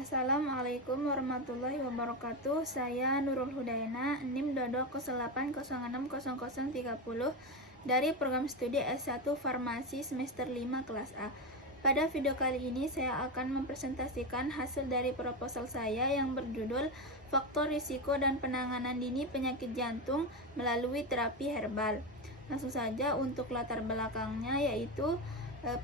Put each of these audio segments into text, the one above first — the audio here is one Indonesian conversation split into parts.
Assalamualaikum warahmatullahi wabarakatuh. Saya Nurul Hudayana, NIM Dodok 08060030 dari program studi S1 Farmasi semester 5 kelas A. Pada video kali ini saya akan mempresentasikan hasil dari proposal saya yang berjudul Faktor Risiko dan Penanganan Dini Penyakit Jantung melalui Terapi Herbal. Langsung saja untuk latar belakangnya, yaitu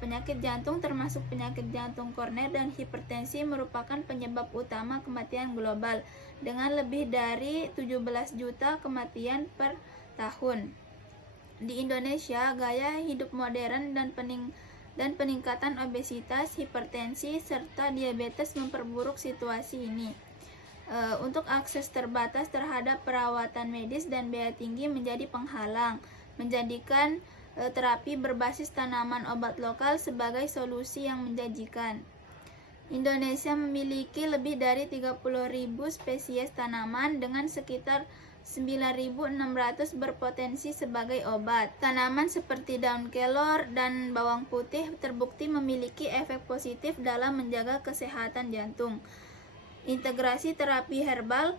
penyakit jantung termasuk penyakit jantung koroner dan hipertensi merupakan penyebab utama kematian global dengan lebih dari 17 juta kematian per tahun. Di Indonesia, gaya hidup modern dan peningkatan obesitas, hipertensi, serta diabetes memperburuk situasi ini. Untuk akses terbatas terhadap perawatan medis dan biaya tinggi menjadi penghalang, menjadikan terapi berbasis tanaman obat lokal sebagai solusi yang menjanjikan. Indonesia memiliki lebih dari 30.000 spesies tanaman dengan sekitar 9.600 berpotensi sebagai obat. Tanaman seperti daun kelor dan bawang putih terbukti memiliki efek positif dalam menjaga kesehatan jantung. Integrasi terapi herbal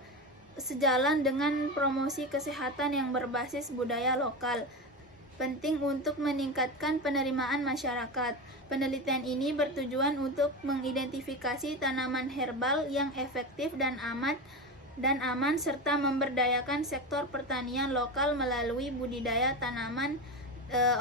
sejalan dengan promosi kesehatan yang berbasis budaya lokal. Penting untuk meningkatkan penerimaan masyarakat. Penelitian ini bertujuan untuk mengidentifikasi tanaman herbal yang efektif dan aman serta memberdayakan sektor pertanian lokal melalui budidaya tanaman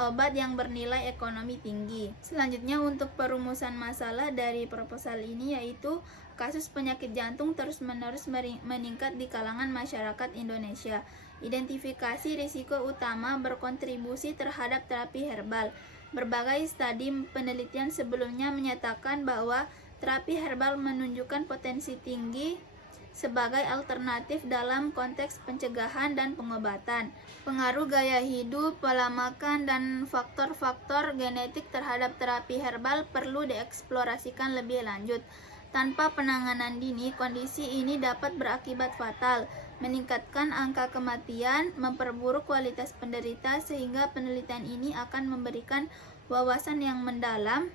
obat yang bernilai ekonomi tinggi. Selanjutnya untuk perumusan masalah dari proposal ini, yaitu kasus penyakit jantung terus-menerus meningkat di kalangan masyarakat Indonesia. Identifikasi risiko utama berkontribusi terhadap terapi herbal. Berbagai studi penelitian sebelumnya menyatakan bahwa terapi herbal menunjukkan potensi tinggi sebagai alternatif dalam konteks pencegahan dan pengobatan. Pengaruh gaya hidup, pola makan, dan faktor-faktor genetik terhadap terapi herbal perlu dieksplorasikan lebih lanjut. Tanpa penanganan dini, kondisi ini dapat berakibat fatal, meningkatkan angka kematian, memperburuk kualitas penderita, sehingga penelitian ini akan memberikan wawasan yang mendalam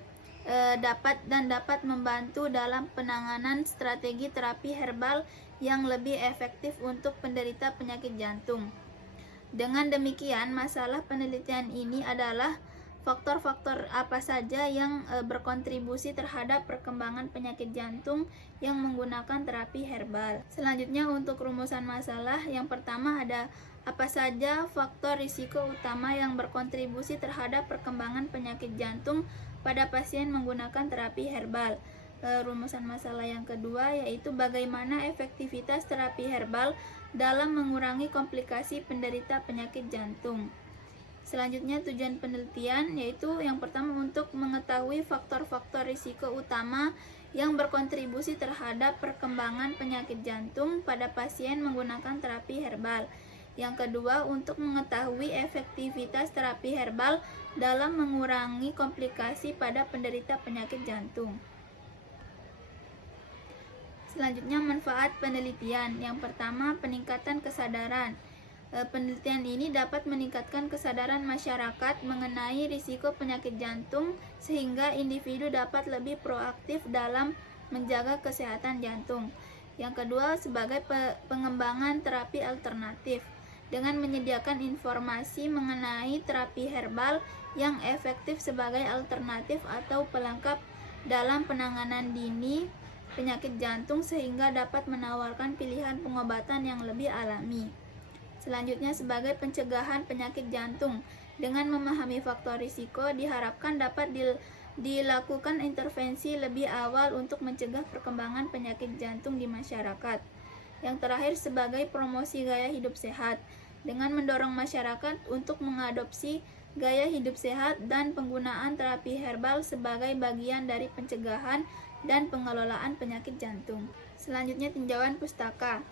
dapat membantu dalam penanganan strategi terapi herbal yang lebih efektif untuk penderita penyakit jantung. Dengan demikian, masalah penelitian ini adalah faktor-faktor apa saja yang berkontribusi terhadap perkembangan penyakit jantung yang menggunakan terapi herbal. Selanjutnya untuk rumusan masalah, yang pertama ada apa saja faktor risiko utama yang berkontribusi terhadap perkembangan penyakit jantung pada pasien menggunakan terapi herbal. Rumusan masalah yang kedua yaitu bagaimana efektivitas terapi herbal dalam mengurangi komplikasi penderita penyakit jantung. Selanjutnya tujuan penelitian, yaitu yang pertama untuk mengetahui faktor-faktor risiko utama yang berkontribusi terhadap perkembangan penyakit jantung pada pasien menggunakan terapi herbal. Yang kedua, untuk mengetahui efektivitas terapi herbal dalam mengurangi komplikasi pada penderita penyakit jantung. Selanjutnya manfaat penelitian. Yang pertama, peningkatan kesadaran. Penelitian ini dapat meningkatkan kesadaran masyarakat mengenai risiko penyakit jantung sehingga individu dapat lebih proaktif dalam menjaga kesehatan jantung. Yang kedua, sebagai pengembangan terapi alternatif. Dengan menyediakan informasi mengenai terapi herbal yang efektif sebagai alternatif atau pelengkap dalam penanganan dini penyakit jantung sehingga dapat menawarkan pilihan pengobatan yang lebih alami. Selanjutnya sebagai pencegahan penyakit jantung. Dengan memahami faktor risiko diharapkan dapat dilakukan intervensi lebih awal untuk mencegah perkembangan penyakit jantung di masyarakat. Yang terakhir sebagai promosi gaya hidup sehat. Dengan mendorong masyarakat untuk mengadopsi gaya hidup sehat dan penggunaan terapi herbal sebagai bagian dari pencegahan dan pengelolaan penyakit jantung. Selanjutnya tinjauan pustaka.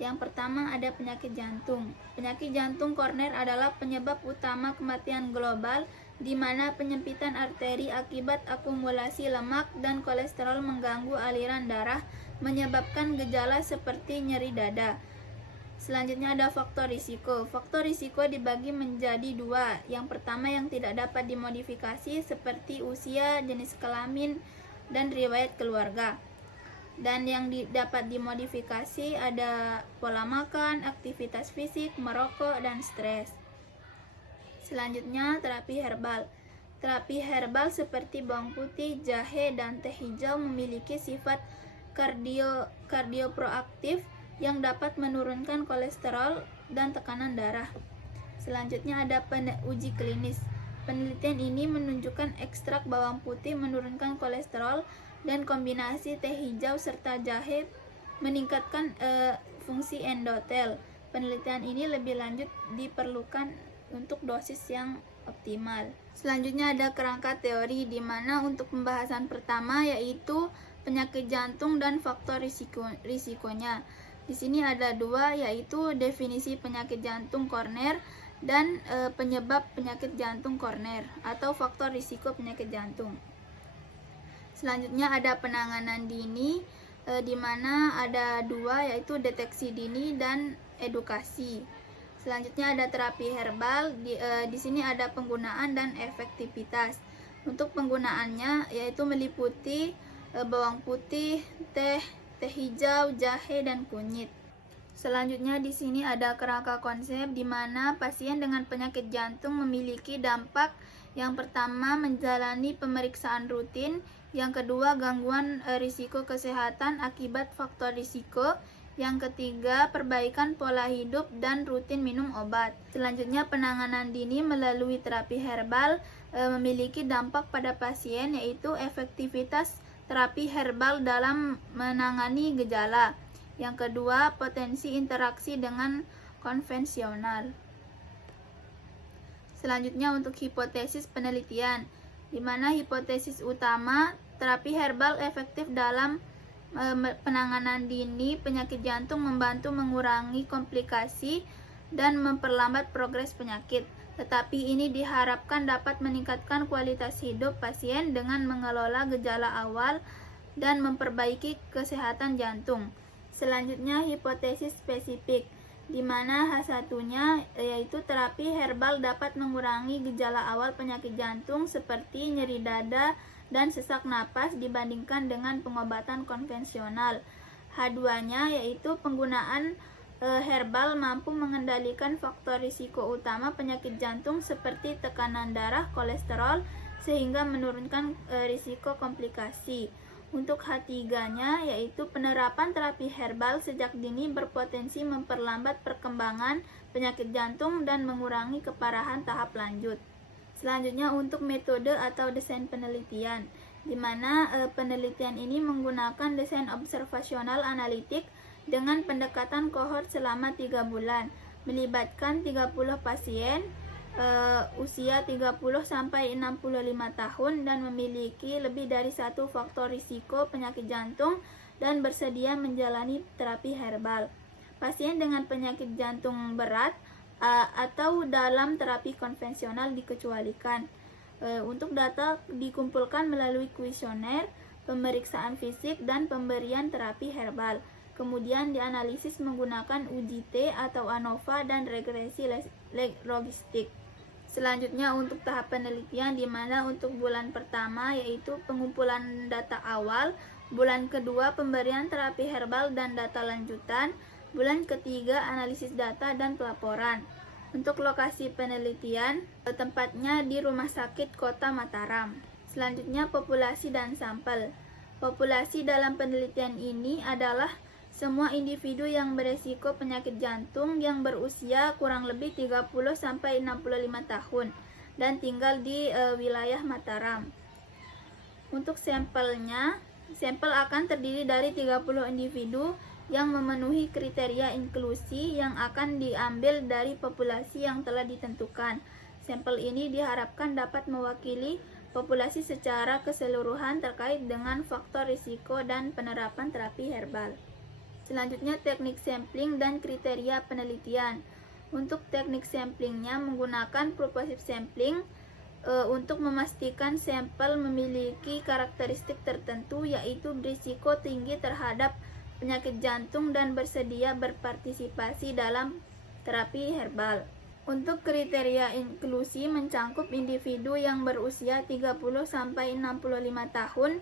Yang pertama ada penyakit jantung. Penyakit jantung koroner adalah penyebab utama kematian global di mana penyempitan arteri akibat akumulasi lemak dan kolesterol mengganggu aliran darah menyebabkan gejala seperti nyeri dada. Selanjutnya ada faktor risiko. Faktor risiko dibagi menjadi dua. Yang pertama yang tidak dapat dimodifikasi seperti usia, jenis kelamin, dan riwayat keluarga. Dan yang dapat dimodifikasi ada pola makan, aktivitas fisik, merokok, dan stres. Selanjutnya, terapi herbal. Terapi herbal seperti bawang putih, jahe, dan teh hijau memiliki sifat kardioproaktif yang dapat menurunkan kolesterol dan tekanan darah. Selanjutnya ada uji klinis. Penelitian ini menunjukkan ekstrak bawang putih menurunkan kolesterol dan kombinasi teh hijau serta jahe meningkatkan fungsi endotel. Penelitian ini lebih lanjut diperlukan untuk dosis yang optimal. Selanjutnya ada kerangka teori, di mana untuk pembahasan pertama yaitu penyakit jantung dan faktor risikonya. Di sini ada dua, yaitu definisi penyakit jantung koroner dan penyebab penyakit jantung koroner atau faktor risiko penyakit jantung. Selanjutnya ada penanganan dini, di mana ada dua, yaitu deteksi dini dan edukasi. Selanjutnya ada terapi herbal, di sini ada penggunaan dan efektivitas. Untuk penggunaannya yaitu meliputi bawang putih, teh hijau, jahe, dan kunyit. Selanjutnya di sini ada kerangka konsep, di mana pasien dengan penyakit jantung memiliki dampak. Yang pertama, menjalani pemeriksaan rutin. Yang kedua, gangguan risiko kesehatan akibat faktor risiko. Yang ketiga, perbaikan pola hidup dan rutin minum obat. Selanjutnya, penanganan dini melalui terapi herbal memiliki dampak pada pasien, yaitu efektivitas terapi herbal dalam menangani gejala. Yang kedua, potensi interaksi dengan konvensional. Selanjutnya untuk hipotesis penelitian, di mana hipotesis utama terapi herbal efektif dalam penanganan dini penyakit jantung, membantu mengurangi komplikasi dan memperlambat progres penyakit. Tetapi ini diharapkan dapat meningkatkan kualitas hidup pasien dengan mengelola gejala awal dan memperbaiki kesehatan jantung. Selanjutnya hipotesis spesifik, di mana H1-nya yaitu terapi herbal dapat mengurangi gejala awal penyakit jantung seperti nyeri dada dan sesak napas dibandingkan dengan pengobatan konvensional. H2-nya yaitu penggunaan herbal mampu mengendalikan faktor risiko utama penyakit jantung seperti tekanan darah, kolesterol, sehingga menurunkan risiko komplikasi. Untuk H3-nya yaitu penerapan terapi herbal sejak dini berpotensi memperlambat perkembangan penyakit jantung dan mengurangi keparahan tahap lanjut. Selanjutnya untuk metode atau desain penelitian, di mana penelitian ini menggunakan desain observasional analitik dengan pendekatan kohort selama 3 bulan, melibatkan 30 pasien usia 30 sampai 65 tahun dan memiliki lebih dari satu faktor risiko penyakit jantung dan bersedia menjalani terapi herbal. Pasien dengan penyakit jantung berat atau dalam terapi konvensional dikecualikan. Untuk data dikumpulkan melalui kuesioner, pemeriksaan fisik, dan pemberian terapi herbal. Kemudian dianalisis menggunakan uji T atau ANOVA dan regresi logistik. Selanjutnya untuk tahap penelitian, di mana untuk bulan pertama yaitu pengumpulan data awal, bulan kedua pemberian terapi herbal dan data lanjutan, bulan ketiga analisis data dan pelaporan. Untuk lokasi penelitian, tempatnya di Rumah Sakit Kota Mataram. Selanjutnya populasi dan sampel. Populasi dalam penelitian ini adalah semua individu yang beresiko penyakit jantung yang berusia kurang lebih 30-65 tahun dan tinggal di wilayah Mataram. Untuk sampelnya, sampel akan terdiri dari 30 individu yang memenuhi kriteria inklusi yang akan diambil dari populasi yang telah ditentukan. Sampel ini diharapkan dapat mewakili populasi secara keseluruhan terkait dengan faktor risiko dan penerapan terapi herbal. Selanjutnya teknik sampling dan kriteria penelitian. Untuk teknik samplingnya menggunakan purposive sampling untuk memastikan sampel memiliki karakteristik tertentu, yaitu berisiko tinggi terhadap penyakit jantung dan bersedia berpartisipasi dalam terapi herbal. Untuk kriteria inklusi mencangkup individu yang berusia 30-65 tahun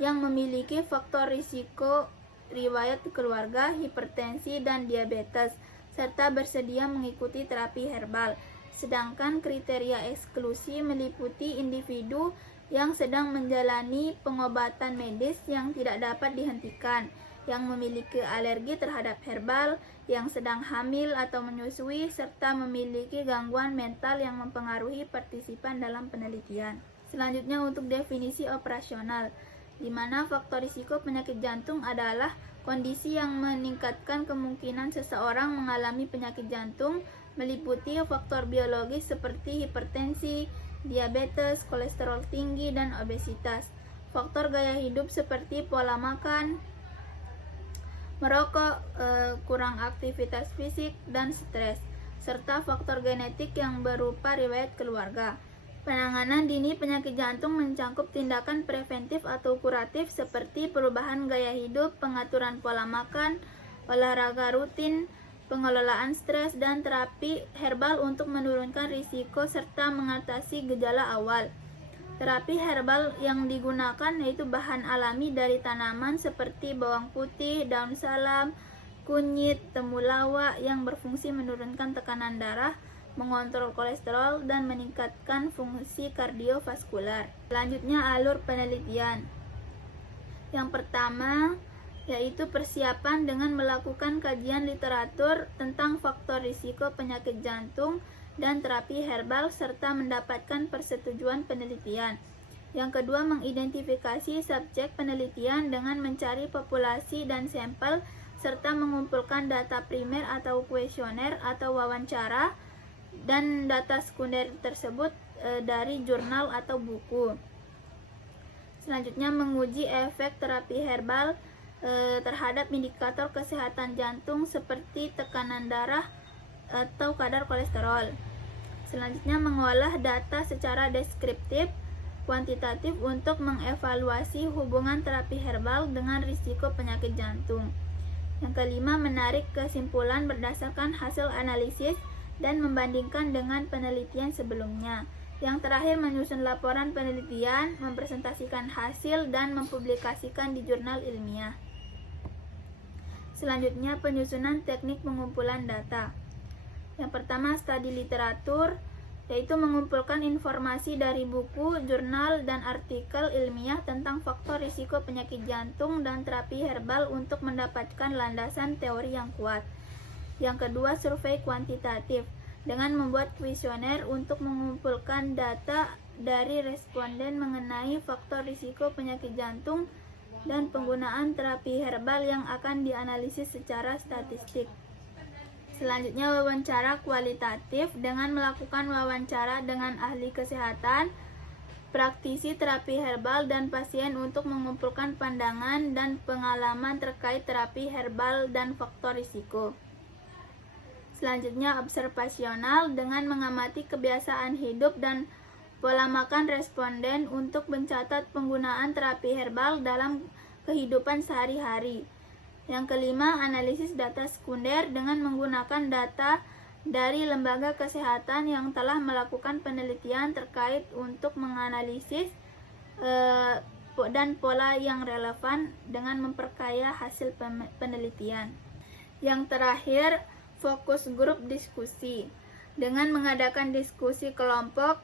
yang memiliki faktor risiko riwayat keluarga, hipertensi, dan diabetes, serta bersedia mengikuti terapi herbal. Sedangkan kriteria eksklusi meliputi individu yang sedang menjalani pengobatan medis yang tidak dapat dihentikan, yang memiliki alergi terhadap herbal, yang sedang hamil atau menyusui, serta memiliki gangguan mental yang mempengaruhi partisipan dalam penelitian. Selanjutnya untuk definisi operasional, di mana faktor risiko penyakit jantung adalah kondisi yang meningkatkan kemungkinan seseorang mengalami penyakit jantung, meliputi faktor biologis seperti hipertensi, diabetes, kolesterol tinggi, dan obesitas. Faktor gaya hidup seperti pola makan, merokok, kurang aktivitas fisik, dan stres, serta faktor genetik yang berupa riwayat keluarga. Penanganan dini penyakit jantung mencakup tindakan preventif atau kuratif seperti perubahan gaya hidup, pengaturan pola makan, olahraga rutin, pengelolaan stres, dan terapi herbal untuk menurunkan risiko serta mengatasi gejala awal. Terapi herbal yang digunakan yaitu bahan alami dari tanaman seperti bawang putih, daun salam, kunyit, temulawak yang berfungsi menurunkan tekanan darah, mengontrol kolesterol, dan meningkatkan fungsi kardiovaskular. Selanjutnya alur penelitian. Yang pertama yaitu persiapan dengan melakukan kajian literatur tentang faktor risiko penyakit jantung dan terapi herbal serta mendapatkan persetujuan penelitian. Yang kedua, mengidentifikasi subjek penelitian dengan mencari populasi dan sampel serta mengumpulkan data primer atau kuesioner atau wawancara dan data sekunder tersebut dari jurnal atau buku. Selanjutnya, menguji efek terapi herbal terhadap indikator kesehatan jantung seperti tekanan darah atau kadar kolesterol. Selanjutnya, mengolah data secara deskriptif, kuantitatif untuk mengevaluasi hubungan terapi herbal dengan risiko penyakit jantung. Yang kelima, menarik kesimpulan berdasarkan hasil analisis dan membandingkan dengan penelitian sebelumnya. Yang terakhir, menyusun laporan penelitian, mempresentasikan hasil, dan mempublikasikan di jurnal ilmiah. Selanjutnya, penyusunan teknik pengumpulan data. Yang pertama, studi literatur, yaitu mengumpulkan informasi dari buku, jurnal, dan artikel ilmiah tentang faktor risiko penyakit jantung dan terapi herbal untuk mendapatkan landasan teori yang kuat. Yang kedua, survei kuantitatif, dengan membuat kuesioner untuk mengumpulkan data dari responden mengenai faktor risiko penyakit jantung dan penggunaan terapi herbal yang akan dianalisis secara statistik. Selanjutnya, wawancara kualitatif dengan melakukan wawancara dengan ahli kesehatan, praktisi terapi herbal, dan pasien untuk mengumpulkan pandangan dan pengalaman terkait terapi herbal dan faktor risiko. Selanjutnya, observasional dengan mengamati kebiasaan hidup dan pola makan responden untuk mencatat penggunaan terapi herbal dalam kehidupan sehari-hari. Yang kelima, analisis data sekunder dengan menggunakan data dari lembaga kesehatan yang telah melakukan penelitian terkait untuk menganalisis dan pola yang relevan dengan memperkaya hasil penelitian. Yang terakhir, fokus grup diskusi dengan mengadakan diskusi kelompok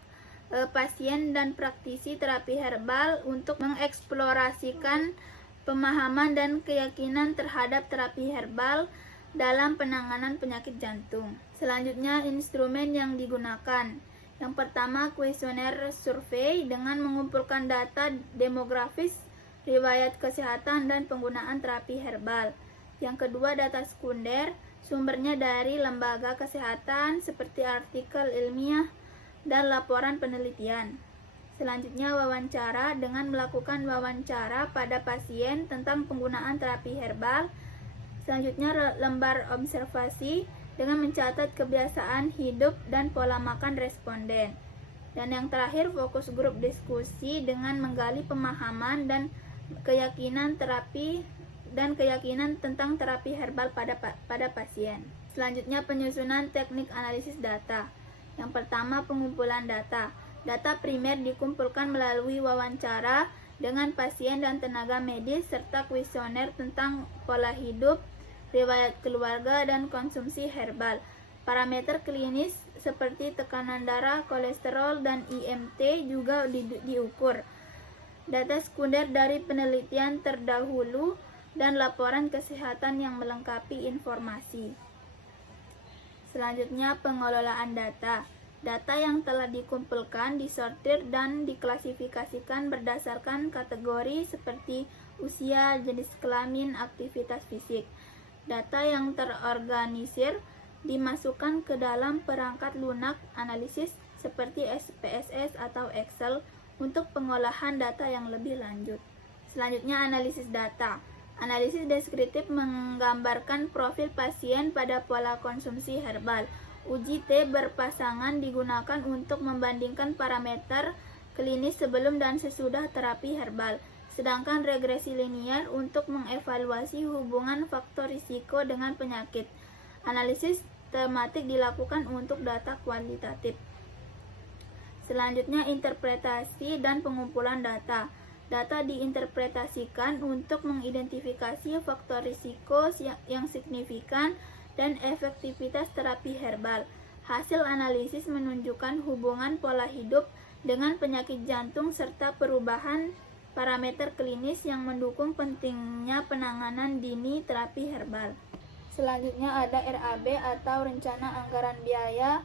pasien dan praktisi terapi herbal untuk mengeksplorasikan pemahaman dan keyakinan terhadap terapi herbal dalam penanganan penyakit jantung. Selanjutnya, instrumen yang digunakan. Yang pertama, kuesioner survei dengan mengumpulkan data demografis, riwayat kesehatan, dan penggunaan terapi herbal. Yang kedua, data sekunder, sumbernya dari lembaga kesehatan seperti artikel ilmiah dan laporan penelitian. Selanjutnya, wawancara dengan melakukan wawancara pada pasien tentang penggunaan terapi herbal. Selanjutnya, lembar observasi dengan mencatat kebiasaan hidup dan pola makan responden. Dan yang terakhir, fokus grup diskusi dengan menggali pemahaman dan keyakinan tentang terapi herbal pada pasien. Selanjutnya, penyusunan teknik analisis data. Yang pertama, pengumpulan data. Data primer dikumpulkan melalui wawancara dengan pasien dan tenaga medis, serta kuesioner tentang pola hidup, riwayat keluarga, dan konsumsi herbal. Parameter klinis seperti tekanan darah, kolesterol, dan IMT juga diukur. Data sekunder dari penelitian terdahulu dan laporan kesehatan yang melengkapi informasi. Selanjutnya, pengelolaan data. Data yang telah dikumpulkan, disortir, dan diklasifikasikan berdasarkan kategori seperti usia, jenis kelamin, aktivitas fisik. Data yang terorganisir dimasukkan ke dalam perangkat lunak analisis seperti SPSS atau Excel untuk pengolahan data yang lebih lanjut. Selanjutnya, analisis data. Analisis deskriptif menggambarkan profil pasien pada pola konsumsi herbal. Uji T berpasangan digunakan untuk membandingkan parameter klinis sebelum dan sesudah terapi herbal, sedangkan regresi linear untuk mengevaluasi hubungan faktor risiko dengan penyakit. Analisis tematik dilakukan untuk data kualitatif. Selanjutnya, interpretasi dan pengumpulan data. Data diinterpretasikan untuk mengidentifikasi faktor risiko yang signifikan dan efektivitas terapi herbal. Hasil analisis menunjukkan hubungan pola hidup dengan penyakit jantung serta perubahan parameter klinis yang mendukung pentingnya penanganan dini terapi herbal. Selanjutnya ada RAB atau Rencana Anggaran Biaya.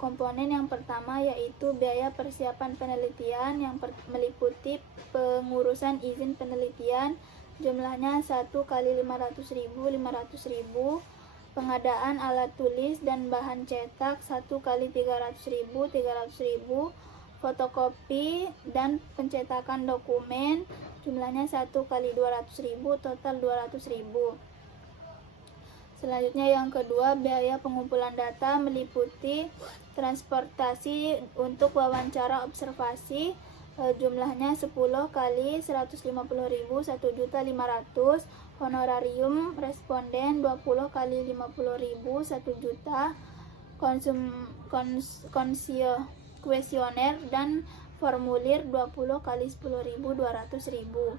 Komponen yang pertama yaitu biaya persiapan penelitian yang meliputi pengurusan izin penelitian, jumlahnya 1 kali 500.000, pengadaan alat tulis dan bahan cetak 1 kali 300.000, fotokopi dan pencetakan dokumen jumlahnya 1 kali 200.000, total 200.000. Selanjutnya yang kedua, biaya pengumpulan data meliputi transportasi untuk wawancara observasi, jumlahnya 10 kali 150.000, 1.500.000, honorarium responden 20 kali 50.000, 1 juta, kuesioner dan formulir 20 kali 10.000, 200.000,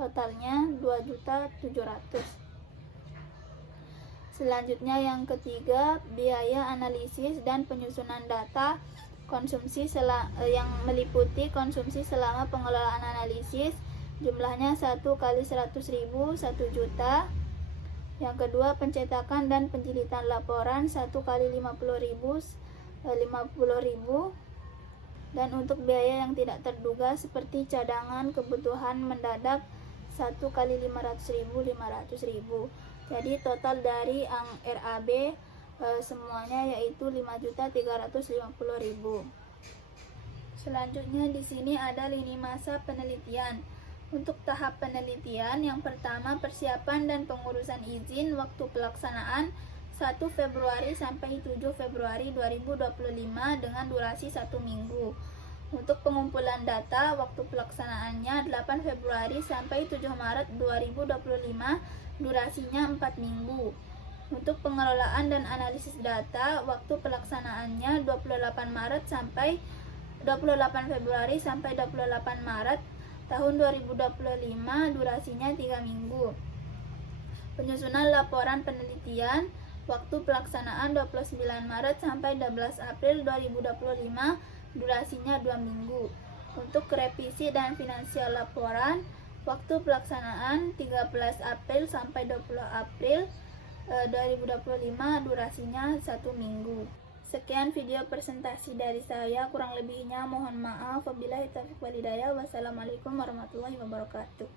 totalnya 2.700.000. Selanjutnya yang ketiga, biaya analisis dan penyusunan data konsumsi yang meliputi konsumsi selama pengelolaan analisis, jumlahnya 1 kali 100.000, 1 juta. Yang kedua, pencetakan dan penjilitan laporan 1 kali 50.000, 50.000. Dan untuk biaya yang tidak terduga seperti cadangan kebutuhan mendadak 1 kali 500.000, 500.000. Jadi total dari RAB semuanya yaitu 5.350.000. Selanjutnya di sini ada lini masa penelitian. Untuk tahap penelitian, yang pertama persiapan dan pengurusan izin, waktu pelaksanaan 1 Februari sampai 7 Februari 2025 dengan durasi 1 minggu. Untuk pengumpulan data, waktu pelaksanaannya 8 Februari sampai 7 Maret 2025, durasinya 4 minggu. Untuk pengelolaan dan analisis data, waktu pelaksanaannya 28 Februari sampai 28 Maret tahun 2025, durasinya 3 minggu. Penyusunan laporan penelitian, waktu pelaksanaan 29 Maret sampai 12 April 2025, durasinya 2 minggu. Untuk revisi dan finansial laporan, waktu pelaksanaan 13 April sampai 20 April 2025, durasinya 1 minggu. Sekian video presentasi dari saya, kurang lebihnya mohon maaf. Wabillahi taufiq wal hidayah. Wassalamualaikum warahmatullahi wabarakatuh.